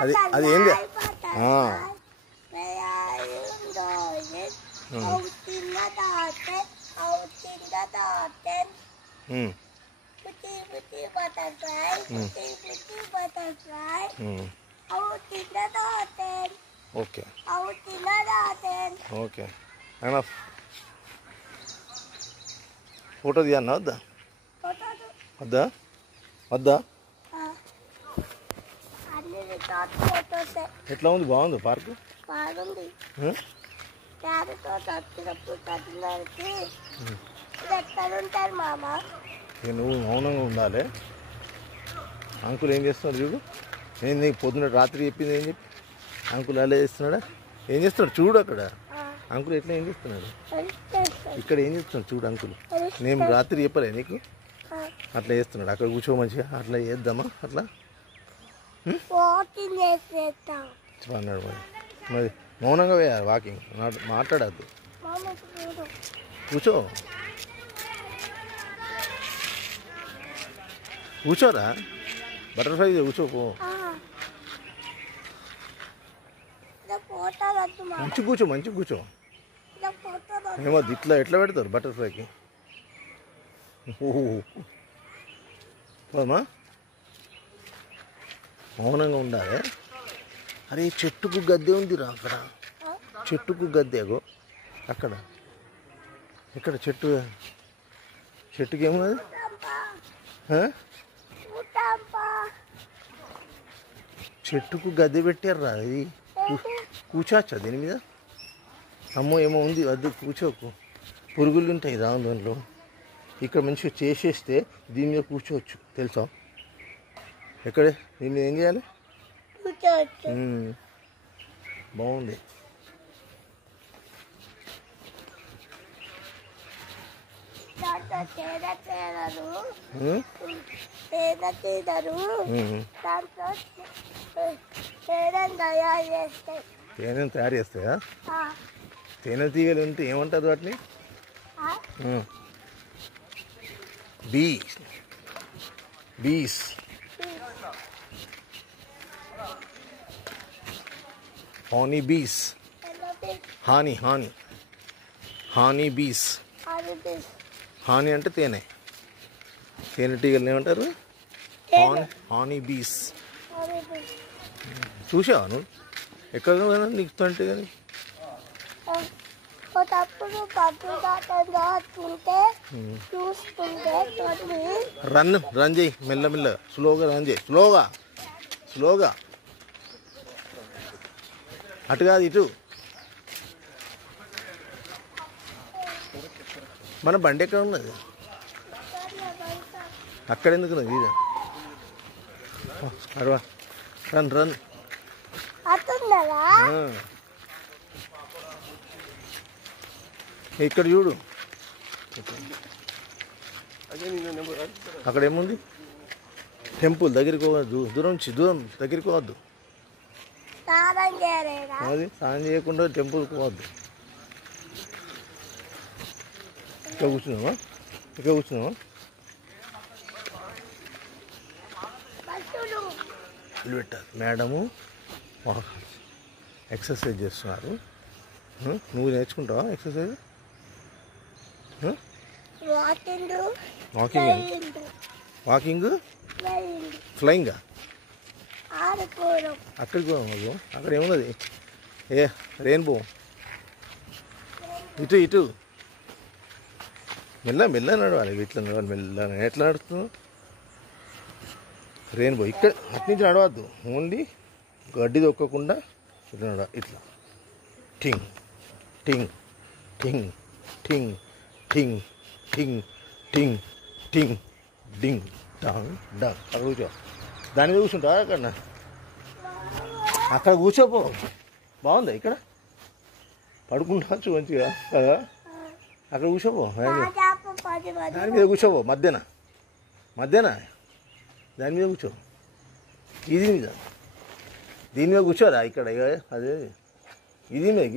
అది ఏంది? Okay okay అయినా ఫోటో తీయన్నా వద్దా వద్దా వద్దా? ఎట్లా ఉంది? బాగుంది పార్కు. నువ్వు మౌనంగా ఉండాలి. అంకుల్ ఏం చేస్తున్నాడు చూడు. నేను నీకు పొద్దున్న రాత్రి చెప్పింది ఏం చెప్పి అంకుల్ అలా చేస్తున్నాడా? ఏం చేస్తున్నాడు చూడు అక్కడ. అంకుల్ ఎట్లా ఏం చేస్తున్నాడు ఇక్కడ? ఏం చేస్తున్నాడు చూడు అంకుల్. నేను రాత్రి చెప్పలే నీకు? అట్లా చేస్తున్నాడు. అక్కడ కూర్చో మంచిగా. అట్లా చేద్దామా? అట్లా అన్నాడు. మరి మౌనంగా వేయాలి వాకింగ్. మాట్లాడద్దు. కూర్చో కూర్చోరా. బటర్ఫ్లై కూర్చోపో. మంచి కూర్చో, మంచి కూర్చో. ఏమద్దు. ఇట్లా ఎట్లా పెడతారు బటర్ఫ్లైకి? పోదమ్మా. మౌనంగా ఉండాలి. అరే చెట్టుకు గద్దె ఉందిరా అక్కడ. చెట్టుకు గద్దెగో అక్కడ. ఇక్కడ చెట్టుకి ఏమున్నది? చెట్టుకు గద్దె పెట్టారా? ఇది కూర్చోవచ్చా దీని మీద? అమ్మో ఏమో ఉంది, వద్దు కూర్చోకు. పురుగులు ఉంటాయి దానిలో. ఇక్కడ మంచిగా చేసేస్తే దీని మీద కూర్చోవచ్చు తెలుసా? ఎక్కడ దీని మీద ఏం చేయాలి? బాగుంది. తేనెను తయారు చేస్తాయా? తేనె తీగలు ఉంటే ఏమంటారు వాటిని? బీస్. బీస్. హానీ బీస్. హానీ హానీ హానీ బీస్. హానీ అంటే తేనె. తేనెటీగలు ఏమంటారు? హానీ బీస్. చూసావా నువ్వు? ఎక్కడ నీకు అంటే కానీ రన్ చేయి మెల్లమెల్ల. స్లోగా రన్ చేయి. స్లోగా. అటు కాదు ఇటు. మన బండి ఎక్కడ ఉన్నది? అక్కడ ఎందుకు ఉన్నది? అరవా. రన్. ఇక్కడ చూడు. అక్కడ ఏముంది? టెంపుల్ దగ్గరికి పోవద్దు. దూరం దగ్గరికి పోవద్దు. అది స్నానం చేయకుండా టెంపుల్కి పోవద్దు. ఇక్కడ కూర్చున్నావా? పెట్టారు మేడము. ఎక్సర్సైజ్ చేస్తున్నారు. నువ్వు నేర్చుకుంటావా ఎక్సర్సైజ్? Walking flying. అక్కడికి పోదాం. అక్కడ ఏమున్నది? రెయిన్బో. ఇటు మెల్ల నడవాలి. ఇట్లా నడవాలి మెల్ల. ఎట్లా నడుస్తున్నావు? రెయిన్బో. ఇక్కడ అట్నుంచి నడవద్దు. ఓన్లీ గడ్డి దొక్కకుండా ఇట్లా నడవాలి. ఇట్లా టింగ్ టింగ్ టింగ్ టింగ్ టింగ్ టింగ్ టింగ్ టింగ్ డింగ్ డాంగ్ డాంగ్. అక్కడ కూర్చో. దాని మీద కూర్చుంటా అక్కడ కూర్చోపో. బాగుందా? ఇక్కడ పడుకుంటాచ్చు మంచిగా కదా. అక్కడ కూర్చోపో. దాని మీద కూర్చోపో. మధ్యన దాని మీద కూర్చో. దీని మీద కూర్చోరా. ఇక్కడ అదే ఇది మీద